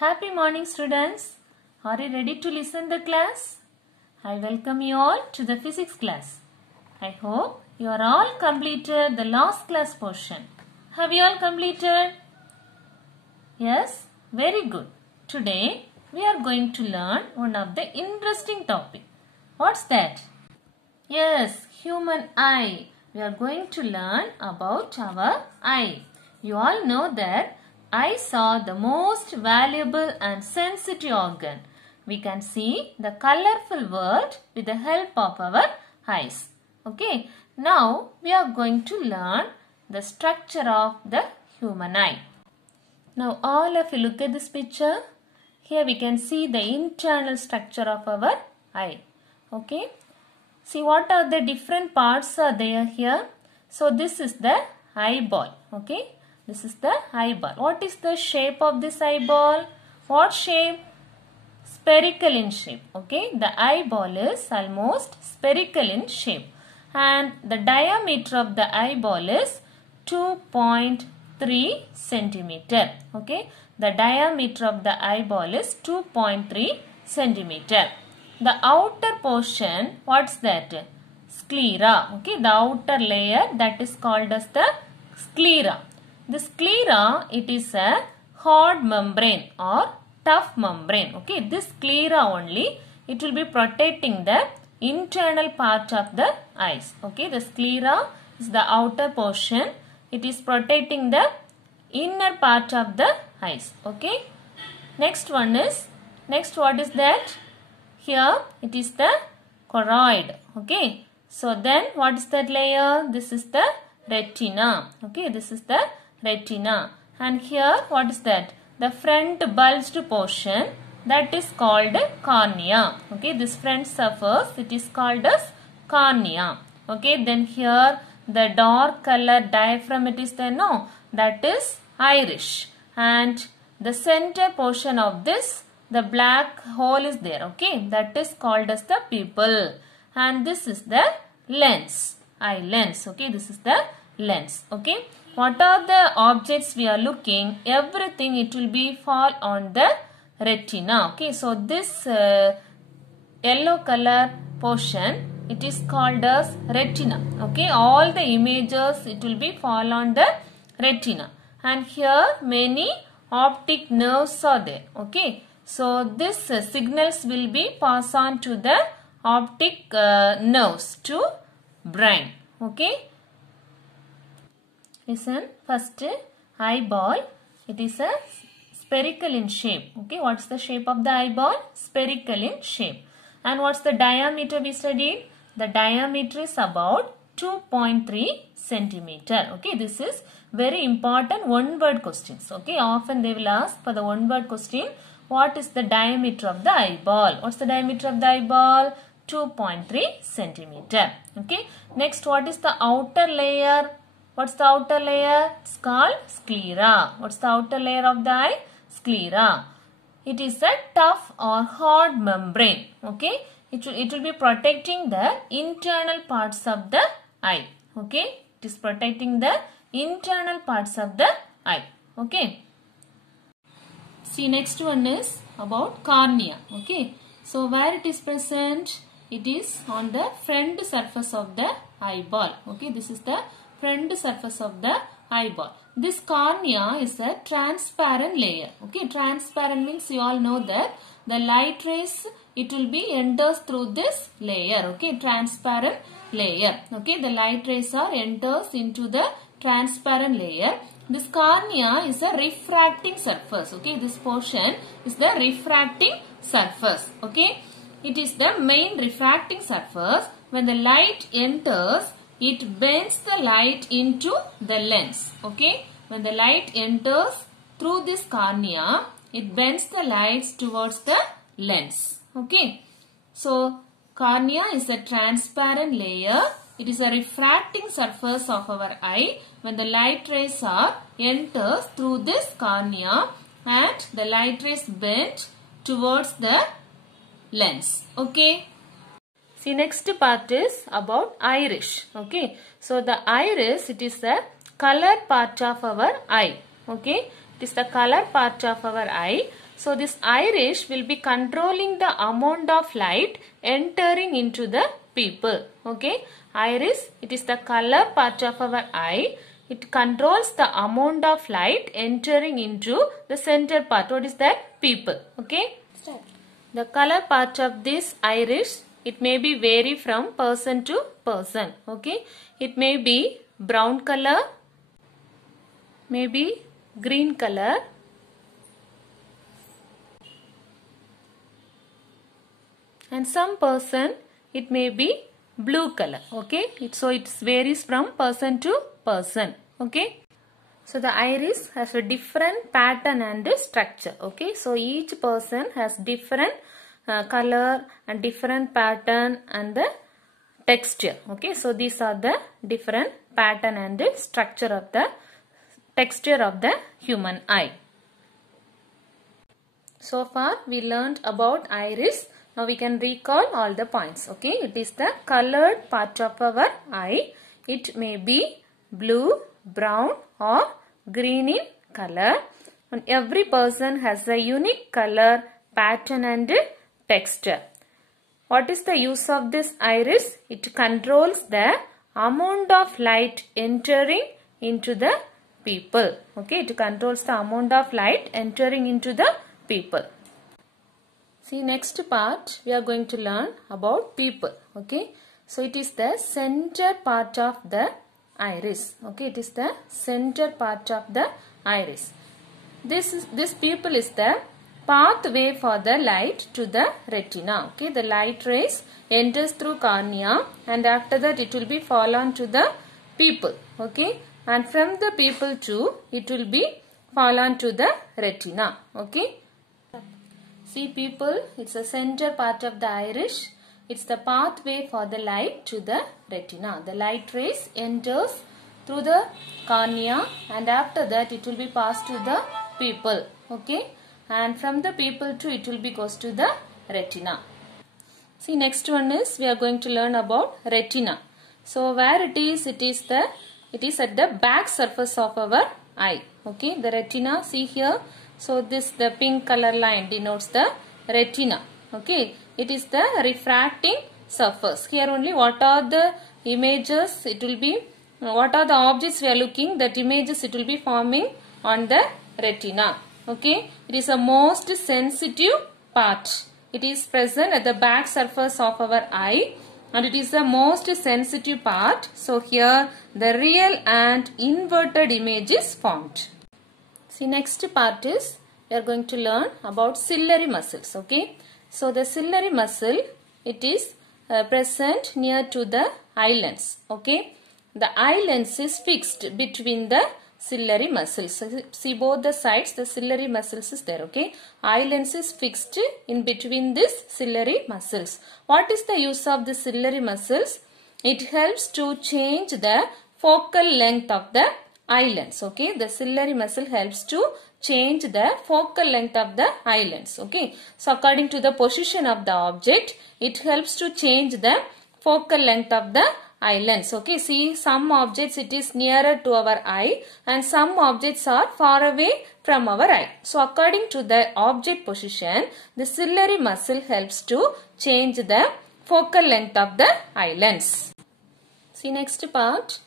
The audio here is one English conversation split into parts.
Happy morning, students. Are you ready to listen the class? I welcome you all to the physics class. I hope you are all completed the last class portion. Have you all completed? Yes, very good. Today we are going to learn one of the interesting topic. What's that? Yes, human eye. We are going to learn about our eye. You all know that eyes are the most valuable and sensitive organ. We can see the colorful world with the help of our eyes. Okay, now we are going to learn the structure of the human eye. Now all of you look at this picture. Here we can see the internal structure of our eye. Okay. See what are the different parts are there here. So this is the eyeball. Okay. This is the eyeball. What is the shape of this eyeball? What shape? Spherical in shape. Okay. The eyeball is almost spherical in shape. And the diameter of the eyeball is 2.3 centimeter. Okay. The diameter of the eyeball is 2.3 centimeter. The outer portion, what's that? Sclera. Okay, the outer layer that is called as the sclera. The sclera, it is a hard membrane or tough membrane. Okay, this sclera only, it will be protecting the internal part of the eyes. Okay, the sclera is the outer portion. It is protecting the inner part of the eyes. Okay, next one is, what is that? Here it is the choroid. Okay. So then what is that layer? This is the retina. Okay. This is the retina. And here what is that? The front bulged portion, that is called cornea. Okay. This front surface, it is called as cornea. Okay. Then here the dark color diaphragm, it is there. No. That is iris. And the center portion of this, the black hole is there. Okay. That is called as the pupil. And this is the lens. Eye lens. Okay. This is the lens. Okay. What are the objects we are looking? Everything it will be fall on the retina. Okay. So this yellow color portion, it is called as retina. Okay. All the images it will be fall on the retina. And here many optic nerves are there. Okay. So this signals will be passed on to the optic nerves to brain. Okay. Listen. First, eyeball. It is a spherical in shape. Okay. What's the shape of the eyeball? Spherical in shape. And what's the diameter we studied? The diameter is about 2.3 centimeter. Okay. This is very important one word questions. Okay. Often they will ask for the one word question. What is the diameter of the eyeball? What's the diameter of the eyeball? 2.3 centimeter. Okay. Next, what is the outer layer? What's the outer layer? It's called sclera. What's the outer layer of the eye? Sclera. It is a tough or hard membrane. Okay. It will be protecting the internal parts of the eye. Okay. It is protecting the internal parts of the eye. Okay. See, next one is about cornea. Okay. So where it is present? It is on the front surface of the eyeball. Okay. This is the front surface of the eyeball. This cornea is a transparent layer. Okay. Transparent means you all know that the light rays, it will be enters through this layer. Okay. Transparent layer. Okay. The light rays are enters into the transparent layer. This cornea is a refracting surface. Okay. This portion is the refracting surface. Okay. It is the main refracting surface. When the light enters, it bends the light into the lens. Okay. When the light enters through this cornea, it bends the lights towards the lens. Okay. So, cornea is a transparent layer. It is a refracting surface of our eye. When the light rays are enters through this cornea and the light rays bend towards the lens. Okay. See, next part is about iris. Okay. So the iris, it is the color part of our eye. Okay. It is the color part of our eye. So this iris will be controlling the amount of light entering into the pupil. Okay, iris, it is the color part of our eye. It controls the amount of light entering into the center part. What is that? Pupil. Okay. Start. The color part of this iris, it may be vary from person to person. Okay. It may be brown color, maybe green color, and some person it may be blue color. Okay, so it varies from person to person. Okay, so the iris has a different pattern and structure. Okay, so each person has different color and different pattern and the texture. Okay, so these are the different pattern and structure of the texture of the human eye. So far we learned about iris. Now we can recall all the points. Okay, it is the colored part of our eye. It may be blue, brown or green in color. And every person has a unique color, pattern and texture. What is the use of this iris? It controls the amount of light entering into the pupil. Okay, it controls the amount of light entering into the pupil. See, next part we are going to learn about pupil. Okay, so it is the center part of the iris. Okay, it is the center part of the iris. This pupil is the pathway for the light to the retina. Okay, the light rays enters through cornea and after that it will be fall on to the pupil. Okay, and from the pupil to it will be fall on to the retina. Okay. See, pupil, it's the center part of the iris. It's the pathway for the light to the retina. The light rays enters through the cornea and after that it will be passed to the pupil. Okay, and from the pupil to it will be goes to the retina. See, next one is we are going to learn about retina. So where it is at the back surface of our eye. Okay, the retina, see here. So this, the pink color line denotes the retina. Okay, it is the refracting surface. Here only what are the images, it will be, what are the objects we are looking, that images it will be forming on the retina. Okay, it is the most sensitive part. It is present at the back surface of our eye and it is the most sensitive part. So here the real and inverted image is formed. See, next part is we are going to learn about ciliary muscles. Okay, so the ciliary muscle, it is present near to the eye lens. Okay, the eye lens is fixed between the ciliary muscles. So, see both the sides, the ciliary muscles is there. Okay, eye lens is fixed in between this ciliary muscles. What is the use of the ciliary muscles? It helps to change the focal length of the eye lens. Okay, the ciliary muscle helps to change the focal length of the eye lens. Okay, so according to the position of the object, it helps to change the focal length of the eye lens. Okay, see, some objects it is nearer to our eye and some objects are far away from our eye. So according to the object position, the ciliary muscle helps to change the focal length of the eye lens. See, next part,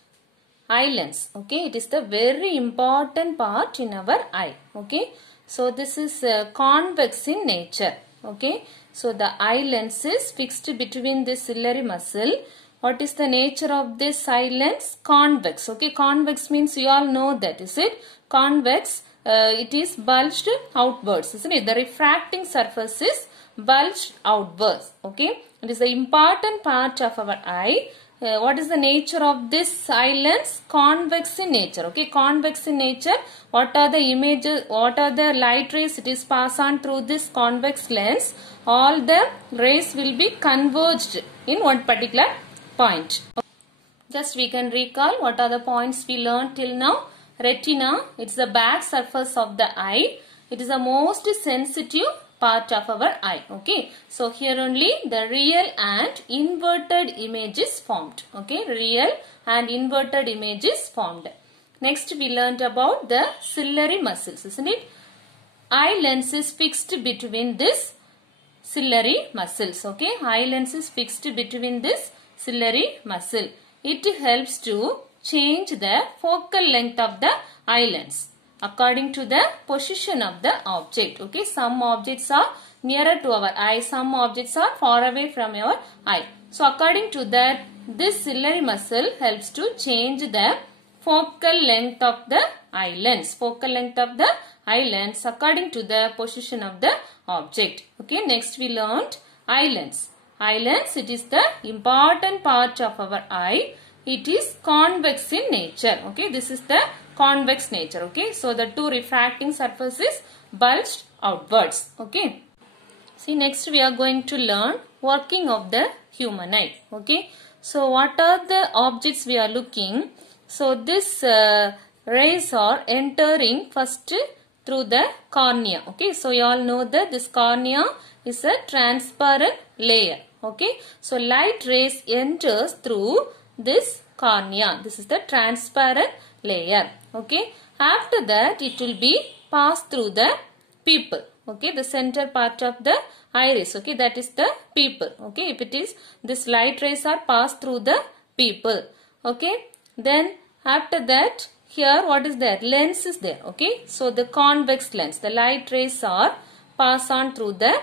eye lens. Okay, it is the very important part in our eye. Okay, so this is convex in nature. Okay, so the eye lens is fixed between the ciliary muscle. What is the nature of this eye lens? Convex. Okay, convex means you all know that, is it? Convex, it is bulged outwards, isn't it? The refracting surface is bulged outwards. Okay, it is the important part of our eye. What is the nature of this eye lens? Convex in nature. Okay, convex in nature. What are the images, what are the light rays it is passed on through this convex lens? All the rays will be converged in one particular point. Just we can recall what are the points we learned till now. Retina, it's the back surface of the eye. It is the most sensitive part of our eye. Okay, so here only the real and inverted image is formed. Okay, real and inverted image is formed. Next we learned about the ciliary muscles, isn't it? eye lens is fixed between this ciliary muscles. Okay, eye lens is fixed between this ciliary muscle. It helps to change the focal length of the eye lens according to the position of the object. Okay, some objects are nearer to our eye, some objects are far away from our eye. So according to that, this ciliary muscle helps to change the focal length of the eye lens. Focal length of the eye lens according to the position of the object. Okay, next we learned eye lens. Eye lens, it is the important part of our eye. It is convex in nature. Okay, this is the convex nature. Okay, so the two refracting surfaces bulged outwards. Okay, see, next we are going to learn working of the human eye. Okay, so what are the objects we are looking? So this rays are entering first through the cornea. Okay, so you all know that this cornea is a transparent layer. Okay, so light rays enters through this cornea. This is the transparent layer. Okay, after that it will be passed through the pupil. Okay, the center part of the iris. Okay, that is the pupil. Okay, if it is, this light rays are passed through the pupil. Okay, then after that, here what is there? Lens is there. Okay, so the convex lens, the light rays are passed on through the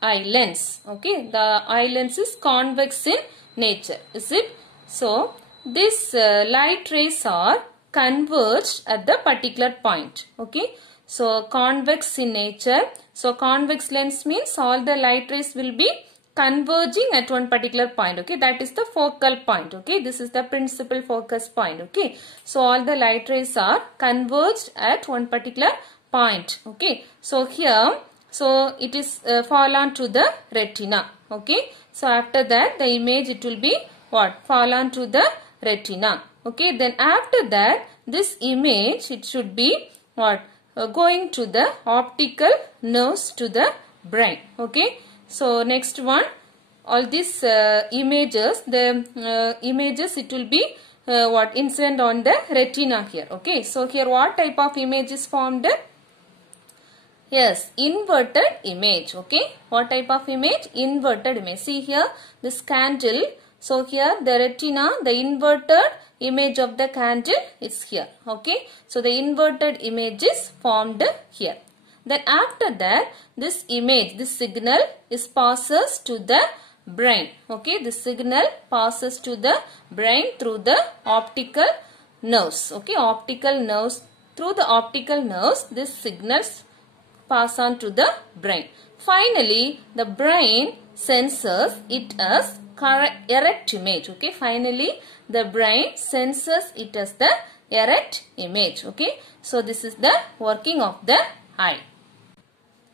eye lens. Okay, the eye lens is convex in nature, is it? So this light rays are converged at the particular point. Okay, so convex in nature. So convex lens means all the light rays will be converging at one particular point. Okay, that is the focal point. Okay, this is the principal focus point. Okay, so all the light rays are converged at one particular point. Okay, so here, so it is fall on to the retina. Okay, so after that the image, it will be what? Fall on to the retina. Okay, then after that this image, it should be what? Going to the optical nerves to the brain. Okay, so next one, all these images, the images, it will be what? Incident on the retina here. Okay, so here what type of image is formed? Yes, inverted image. Okay, what type of image? Inverted image. See here, this candle. So here the retina, the inverted image of the candle is here. Okay, so the inverted image is formed here. Then after that, this image, this signal is passes to the brain. Okay, this signal passes to the brain through the optical nerves. Okay, optical nerves. Through the optical nerves, this signals pass on to the brain. Finally, the brain senses it as erect image. Okay, finally the brain senses it as the erect image. Okay, so this is the working of the eye.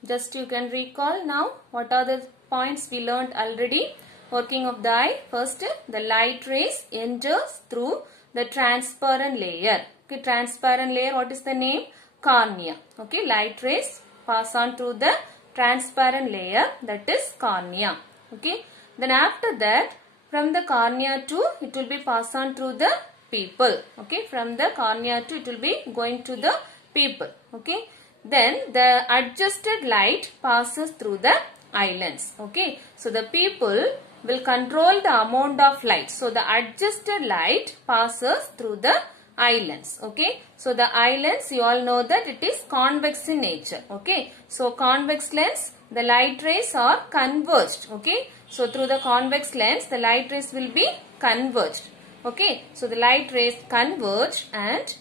Just you can recall now what are the points we learned already. Working of the eye. First, the light rays enters through the transparent layer. Okay, transparent layer, what is the name? Cornea. Okay, light rays pass on through the transparent layer, that is cornea. Okay, then after that, from the cornea to, it will be passed on through the pupil. Okay, from the cornea to, it will be going to the pupil. Okay, then the adjusted light passes through the eye lens. Okay, so the pupil will control the amount of light. So the adjusted light passes through the eye lens. Okay, so the eye lens, you all know that it is convex in nature. Okay, so convex lens, the light rays are converged. Okay, so through the convex lens, the light rays will be converged. Okay, so the light rays converge and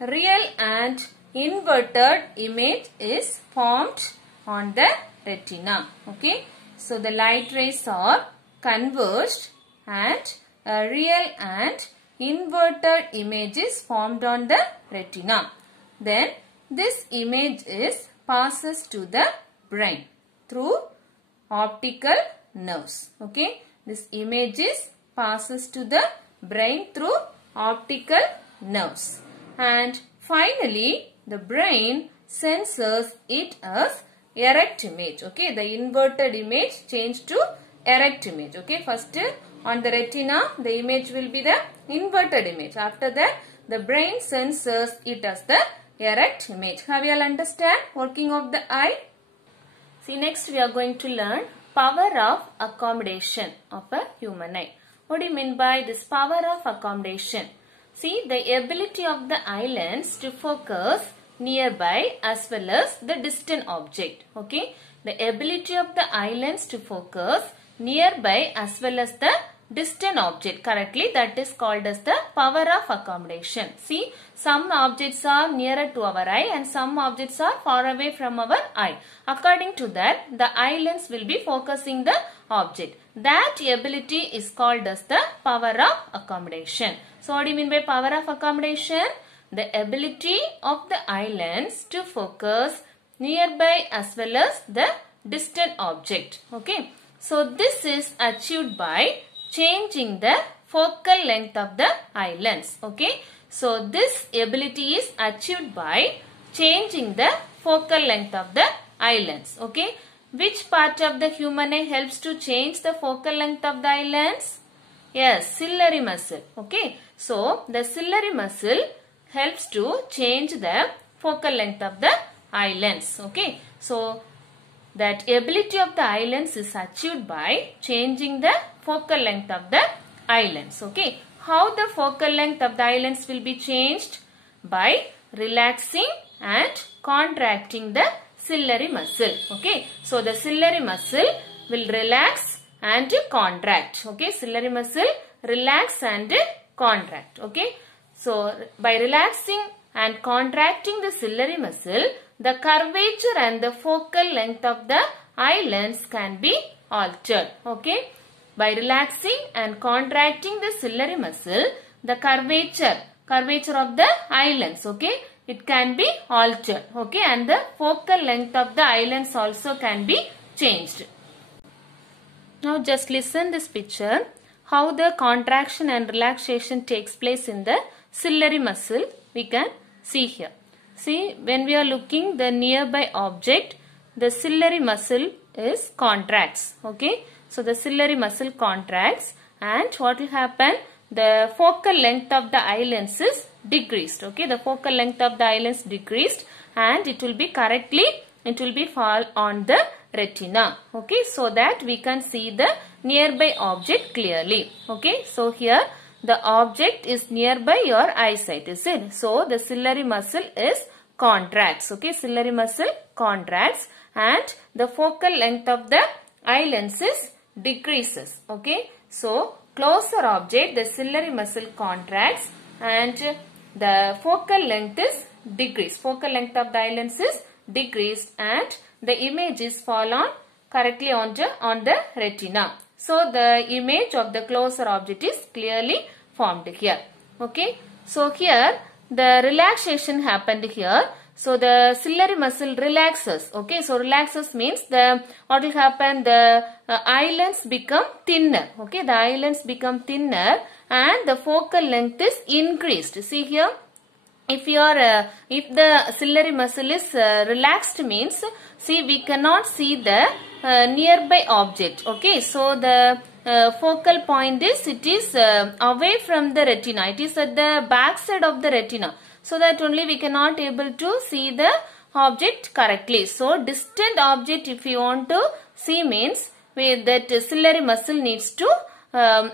real and inverted image is formed on the retina. Okay, so the light rays are converged and real and inverted image is formed on the retina. Then this image is passes to the brain through optical nerves. Okay, this image is passes to the brain through optical nerves, and finally the brain senses it as erect image. Okay, the inverted image changed to erect image. Okay, first on the retina the image will be the inverted image. After that the brain senses it as the erect image. Have you all understand working of the eye? See, next we are going to learn power of accommodation of a human eye. What do you mean by this power of accommodation? See, the ability of the eye lens to focus nearby as well as the distant object. Okay, the ability of the eye lens to focus nearby as well as the distant object correctly, that is called as the power of accommodation. See, some objects are nearer to our eye and some objects are far away from our eye. According to that, the eye lens will be focusing the object. That ability is called as the power of accommodation. So, what do you mean by power of accommodation? The ability of the eye lens to focus nearby as well as the distant object. Okay. So, this is achieved by changing the focal length of the eye lens. Okay. So, this ability is achieved by changing the focal length of the eye lens. Okay. Which part of the human eye helps to change the focal length of the eye lens? Yes, ciliary muscle. Okay. So, the ciliary muscle helps to change the focal length of the eye lens. Okay. So, that ability of the eye lens is achieved by changing the focal length of the eye lens. Okay. How the focal length of the eye lens will be changed? By relaxing and contracting the ciliary muscle. Okay. So, the ciliary muscle will relax and contract. Okay. Ciliary muscle relax and contract. Okay. So, by relaxing and contracting the ciliary muscle, the curvature and the focal length of the eye lens can be altered. Okay. By relaxing and contracting the ciliary muscle, the curvature of the eye lens, okay, it can be altered. Okay. And the focal length of the eye lens also can be changed. Now just listen this picture. How the contraction and relaxation takes place in the ciliary muscle, we can see here. See, when we are looking the nearby object, the ciliary muscle is contracts. Okay. So, the ciliary muscle contracts and what will happen? The focal length of the eye lens is decreased. Okay. The focal length of the eye lens decreased and it will be fall on the retina. Okay. So, that we can see the nearby object clearly. Okay. So, here the object is nearby your eyesight, is it? So, the ciliary muscle is contracts. Okay. Ciliary muscle contracts and the focal length of the eye lens is decreases. Okay. So, closer object, the ciliary muscle contracts and the focal length is decreased. Focal length of the eye lens is decreased and the image is fall on correctly on the retina. So, the image of the closer object is clearly formed here. Okay. So, here the relaxation happened here. So, the ciliary muscle relaxes. Okay. So, relaxes means what will happen? The eye lens become thinner. Okay. The eye lens become thinner and the focal length is increased. See here. If the ciliary muscle is relaxed means, see, we cannot see the nearby object. Okay. So, the focal point is, it is away from the retina. It is at the back side of the retina. So, that only we cannot able to see the object correctly. So, distant object if you want to see means, that ciliary muscle needs to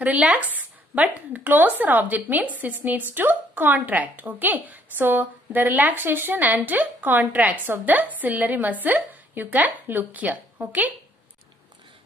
relax, but closer object means it needs to contract. Okay. So, the relaxation and contracts of the ciliary muscle you can look here. Okay.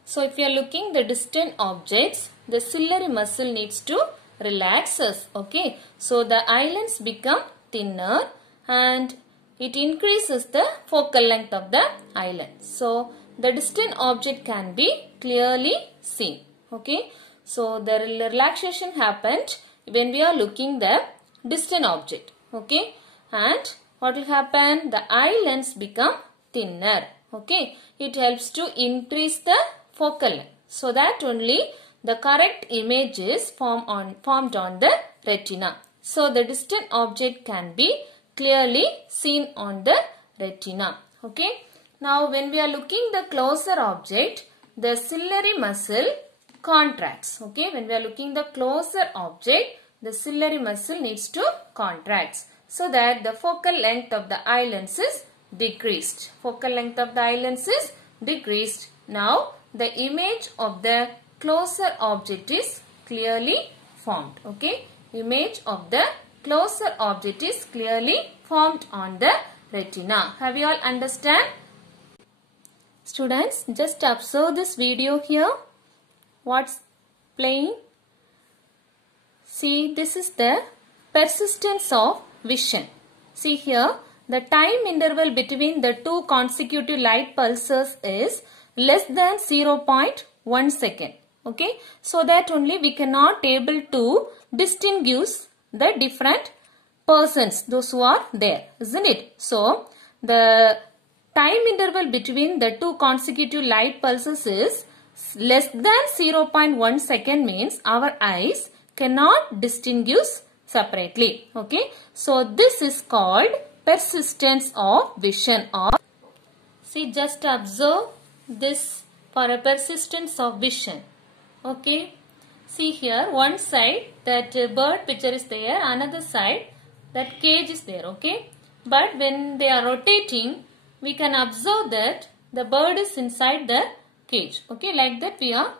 So, if you are looking the distant objects, the ciliary muscle needs to relaxes. Okay. So, the eye lens become thinner and it increases the focal length of the eye lens. So, the distant object can be clearly seen. Okay. So, the relaxation happened when we are looking the distant object. Okay. And what will happen? The eye lens become thinner. Okay. It helps to increase the focal length. So, that only the correct image is formed on the retina. So, the distant object can be clearly seen on the retina. Okay. Now, when we are looking the closer object, the ciliary muscle contracts. Okay. When we are looking the closer object, the ciliary muscle needs to contracts. so that the focal length of the eye lens is decreased. Focal length of the eye lens is decreased. Now the image of the closer object is clearly formed. Okay, image of the closer object is clearly formed on the retina. Have you all understand? Students, just observe this video here. What's playing? See, this is the persistence of vision. See here, the time interval between the two consecutive light pulses is less than 0.1 second. Okay, so that only we cannot able to distinguish the different persons, those who are there, isn't it? So, the time interval between the two consecutive light pulses is less than 0.1 second means our eyes cannot distinguish separately. Okay, so this is called persistence of vision. Or see, just observe this for a persistence of vision. Okay, see here, one side that bird picture is there, another side that cage is there. Okay, but when they are rotating, we can observe that the bird is inside the cage. Okay, like that we are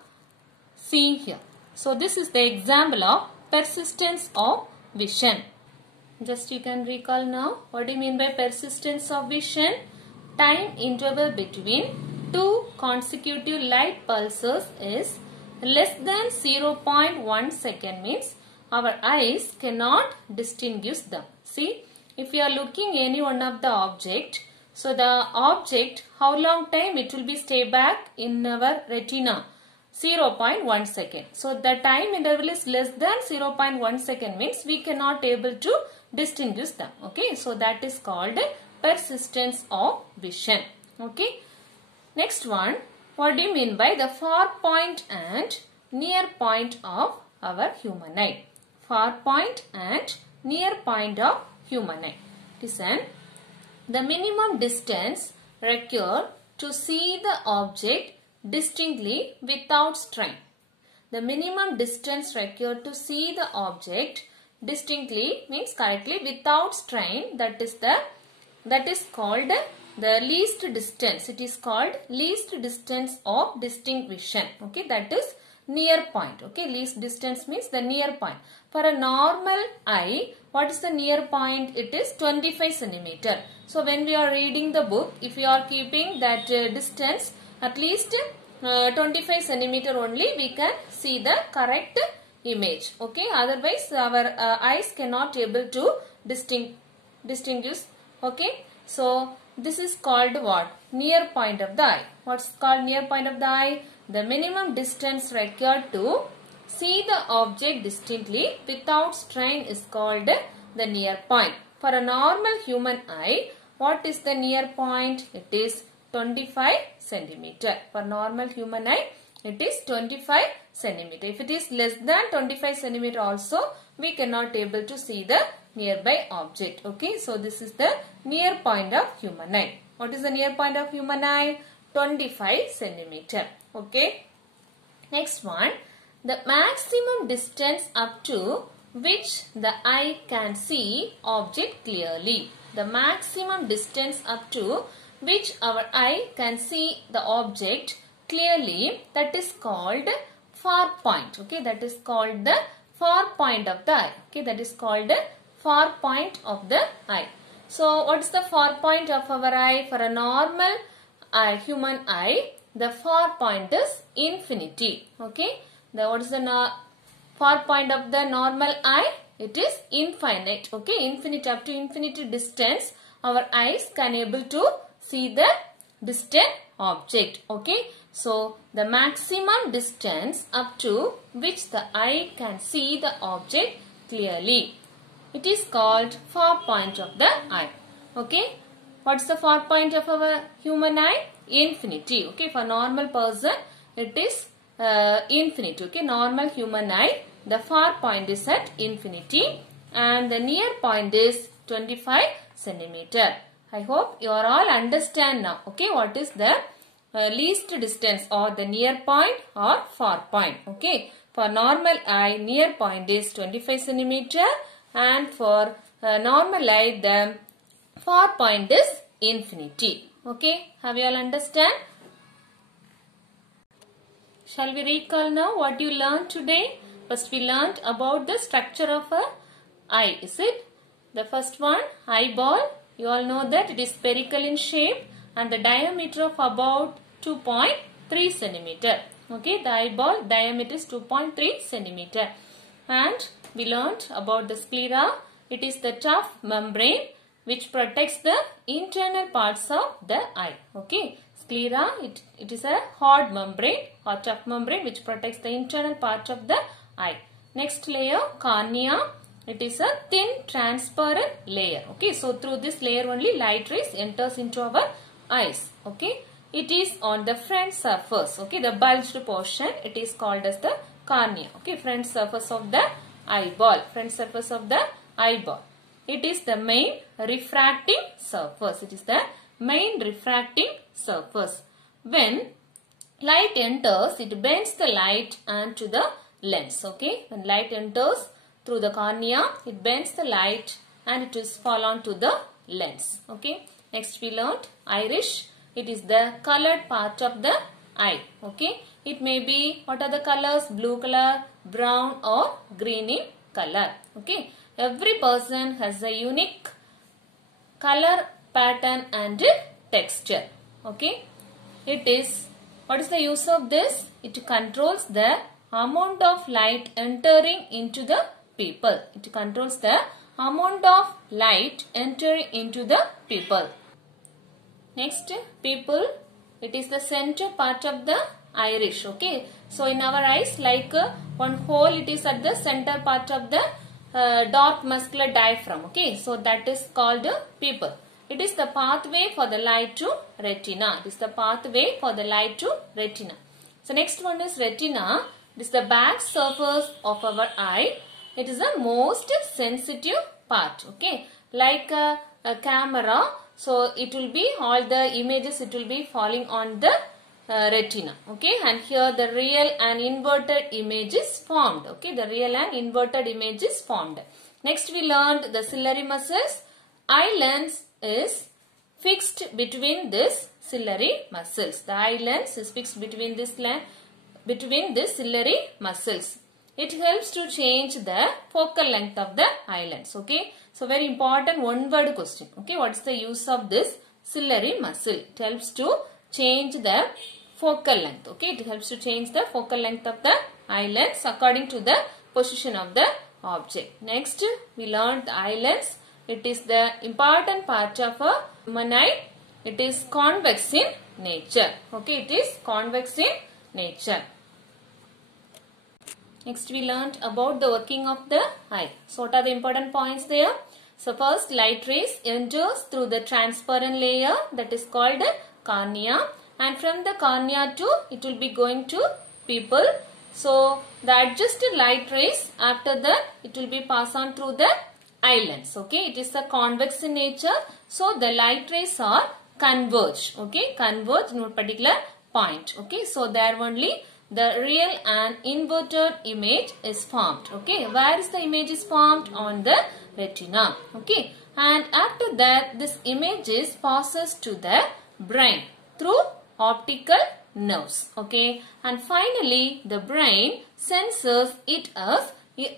seeing here. So this is the example of persistence of vision. Just you can recall now. What do you mean by persistence of vision? Time interval between two consecutive light pulses is less than 0.1 second means our eyes cannot distinguish them. See, if you are looking any one of the object, so the object, how long time it will be stay back in our retina? 0.1 second. So the time interval is less than 0.1 second means we cannot able to distinguish them. Okay, so that is called persistence of vision. Okay, next one, what do you mean by the far point and near point of our human eye? Far point and near point of human eye. Listen, the minimum distance required to see the object distinctly without strain. The minimum distance required to see the object distinctly means correctly without strain, that is called the least distance. It is called least distance of distinct vision. Okay, that is near point. Okay, least distance means the near point. For a normal eye, what is the near point? It is 25 centimeter. So when we are reading the book, if you are keeping that distance at least 25 centimeter only, we can see the correct image. Okay, otherwise our eyes cannot able to distinguish. Okay, so this is called what? Near point of the eye. What's called near point of the eye? The minimum distance required to see the object distinctly without strain is called the near point. For a normal human eye, what is the near point? It is 25 centimeter. For normal human eye, it is 25 centimeter. If it is less than 25 centimeter also, we cannot able to see the nearby object. Okay, so this is the near point of human eye. What is the near point of human eye? 25 centimeter. Okay, next one, the maximum distance up to which the eye can see object clearly. The maximum distance up to which our eye can see the object clearly, that is called far point. Okay, that is called the far point of the eye. Okay, that is called the far point of the eye. So what is the far point of our eye? For a normal human eye, the far point is infinity. Okay, what is the far point of the normal eye? It is infinite. Okay, infinite, up to infinity distance our eyes can able to see the distant object. Okay, so the maximum distance up to which the eye can see the object clearly, it is called far point of the eye. Okay, what's the far point of our human eye? Infinity. Okay, for normal person it is infinity. Okay, normal human eye, the far point is at infinity and the near point is 25 centimeter. I hope you are all understand now. Okay, what is the least distance or the near point or far point? Okay, for normal eye, near point is 25 centimeter and for normal light, the far point is infinity. Okay, have you all understand? Shall we recall now what you learned today? First we learned about the structure of a eye, is it? The first one, eyeball. You all know that it is spherical in shape and the diameter of about 2.3 centimeter. Okay, the eyeball diameter is 2.3 centimeter. And we learned about the sclera. It is the tough membrane which protects the internal parts of the eye. Okay, sclera, it is a hard membrane or tough membrane which protects the internal part of the eye. Next layer, cornea. It is a thin transparent layer. Okay, so through this layer only light rays enters into our eyes. Okay, it is on the front surface. Okay, the bulged portion, it is called as the cornea. Okay, front surface of the eyeball. Front surface of the eyeball. It is the main refracting surface. It is the main refracting surface. When light enters, it bends the light onto the lens. Okay, when light enters through the cornea, it bends the light and it is fall on to the lens. Okay, next we learned iris. It is the colored part of the eye. Okay, it may be, what are the colors? Blue color, brown or green in color. Okay, every person has a unique color pattern and texture. Okay, it is, what is the use of this? It controls the amount of light entering into the pupil. It controls the amount of light entering into the pupil. Next, pupil. It is the center part of the iris. Okay, so in our eyes, like one hole, it is at the center part of the dark muscular diaphragm. Okay, so that is called pupil. It is the pathway for the light to retina. It is the pathway for the light to retina. So next one is retina. It is the back surface of our eye. It is the most sensitive part. Okay, like a camera. So it will be, all the images, it will be falling on the retina. Okay, and here the real and inverted image is formed. Okay, the real and inverted image is formed. Next we learned the ciliary muscles. Eye lens is fixed between this ciliary muscles. The eye lens is fixed between this ciliary muscles. It helps to change the focal length of the eye lens. Okay, so very important one word question. Okay, what is the use of this ciliary muscle? It helps to change the focal length. Okay, it helps to change the focal length of the eye lens according to the position of the object. Next, we learned the eye lens. It is the important part of a human eye. It is convex in nature. Okay, it is convex in nature. Next we learnt about the working of the eye. So what are the important points there? So first, light rays enters through the transparent layer, that is called cornea, and from the cornea to, it will be going to pupil. So the adjusted light rays, after that it will be passed on through the eye lens. Okay, it is a convex in nature, so the light rays are converged. Okay, converged in a particular point. Okay, so there only the real and inverted image is formed. Okay, where is the image is formed? On the retina. Okay, and after that this image is passes to the brain through optical nerves. Okay, and finally the brain senses it as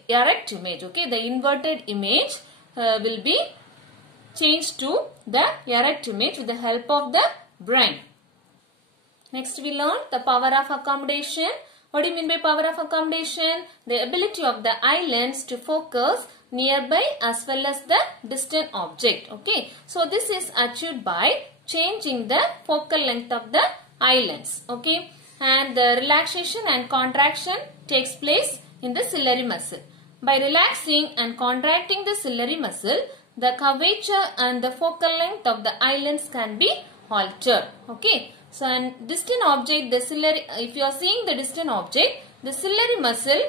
erect image. Okay, the inverted image will be changed to the erect image with the help of the brain. Next we learned the power of accommodation. What do you mean by power of accommodation? The ability of the eye lens to focus nearby as well as the distant object. Okay, so this is achieved by changing the focal length of the eye lens. Okay, and the relaxation and contraction takes place in the ciliary muscle. By relaxing and contracting the ciliary muscle, the curvature and the focal length of the eye lens can be altered. Okay, so and distant object, the ciliary, if you are seeing the distant object, the ciliary muscle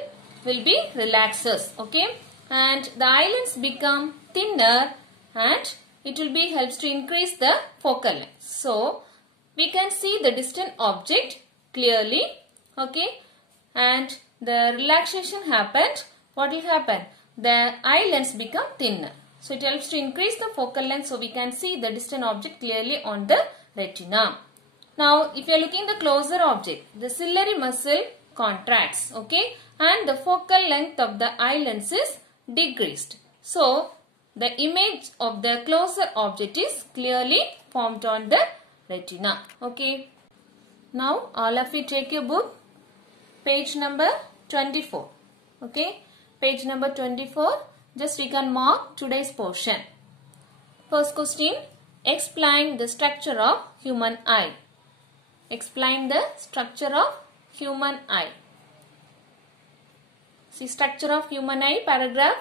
will be relaxes. Okay, and the eye lens become thinner and it will be helps to increase the focal length. So we can see the distant object clearly. Okay, and the relaxation happened. What will happen? The eye lens become thinner. So it helps to increase the focal length so we can see the distant object clearly on the retina. Now if you are looking at the closer object, the ciliary muscle contracts, okay, and the focal length of the eye lens is decreased. So the image of the closer object is clearly formed on the retina, okay. Now all of you take your book, page number 24, okay, page number 24. Just we can mark today's portion. First question, explain the structure of human eye. Explain the structure of human eye. See, structure of human eye, paragraph.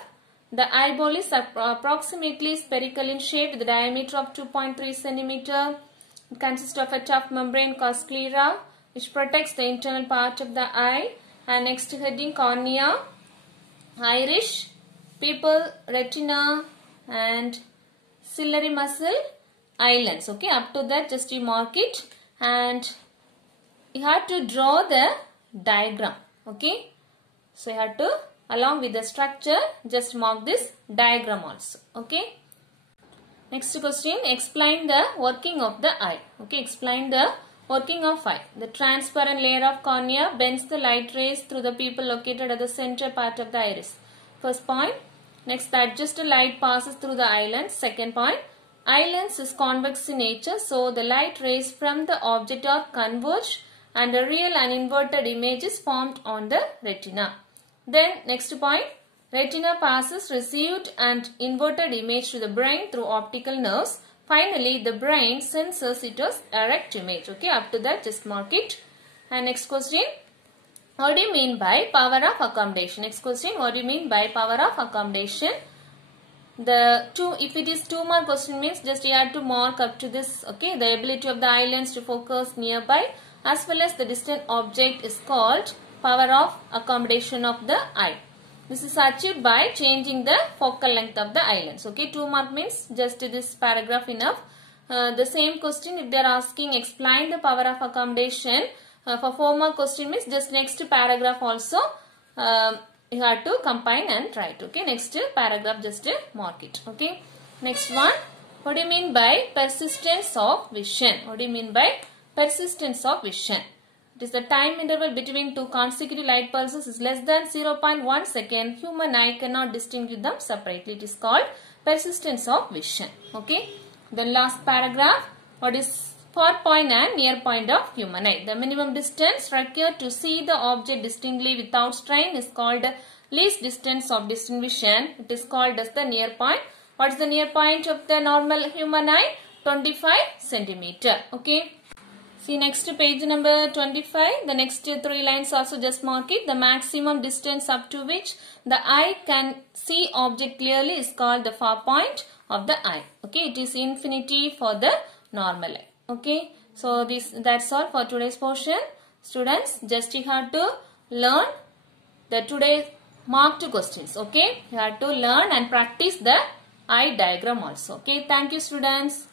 The eyeball is approximately spherical in shape with a diameter of 2.3 cm. It consists of a tough membrane called sclera, which protects the internal part of the eye. And next heading, cornea, iris, pupil, retina, and ciliary muscle, eye lens. Okay, up to that just you mark it, and you have to draw the diagram. Okay, so you have to, along with the structure, just mark this diagram also. Okay. Next question, explain the working of the eye. Okay, explain the working of eye. The transparent layer of cornea bends the light rays through the pupil located at the center part of the iris. First point. Next, the adjusted light passes through the eye lens. Second point, eye lens is convex in nature, so the light rays from the object are converged and a real and inverted image is formed on the retina. Then next point, retina passes received and inverted image to the brain through optical nerves. Finally, the brain senses it as erect image. Okay, up to that just mark it. And next question, what do you mean by power of accommodation? Next question, what do you mean by power of accommodation? If it is 2 mark question means just you have to mark up to this. Okay, the ability of the eye lens to focus nearby as well as the distant object is called power of accommodation of the eye. This is achieved by changing the focal length of the eye lens. Okay, 2 mark means just this paragraph enough. The same question, if they are asking explain the power of accommodation, for 4 mark question means just next paragraph also you have to combine and write. Okay, next paragraph just mark it. Okay, next one, what do you mean by persistence of vision? What do you mean by persistence of vision? It is the time interval between 2 consecutive light pulses is less than 0.1 second. Human eye cannot distinguish them separately. It is called persistence of vision. Okay. The last paragraph, what is far point and near point of human eye? The minimum distance required to see the object distinctly without strain is called least distance of distant vision. It is called as the near point. What is the near point of the normal human eye? 25 centimeter. Okay. See next page number 25. The next 3 lines also just mark it. The maximum distance up to which the eye can see object clearly is called the far point of the eye. Okay, it is infinity for the normal eye. Okay, so that's all for today's portion. Students, just you have to learn the today's marked questions. Okay, you have to learn and practice the eye diagram also. Okay, thank you students.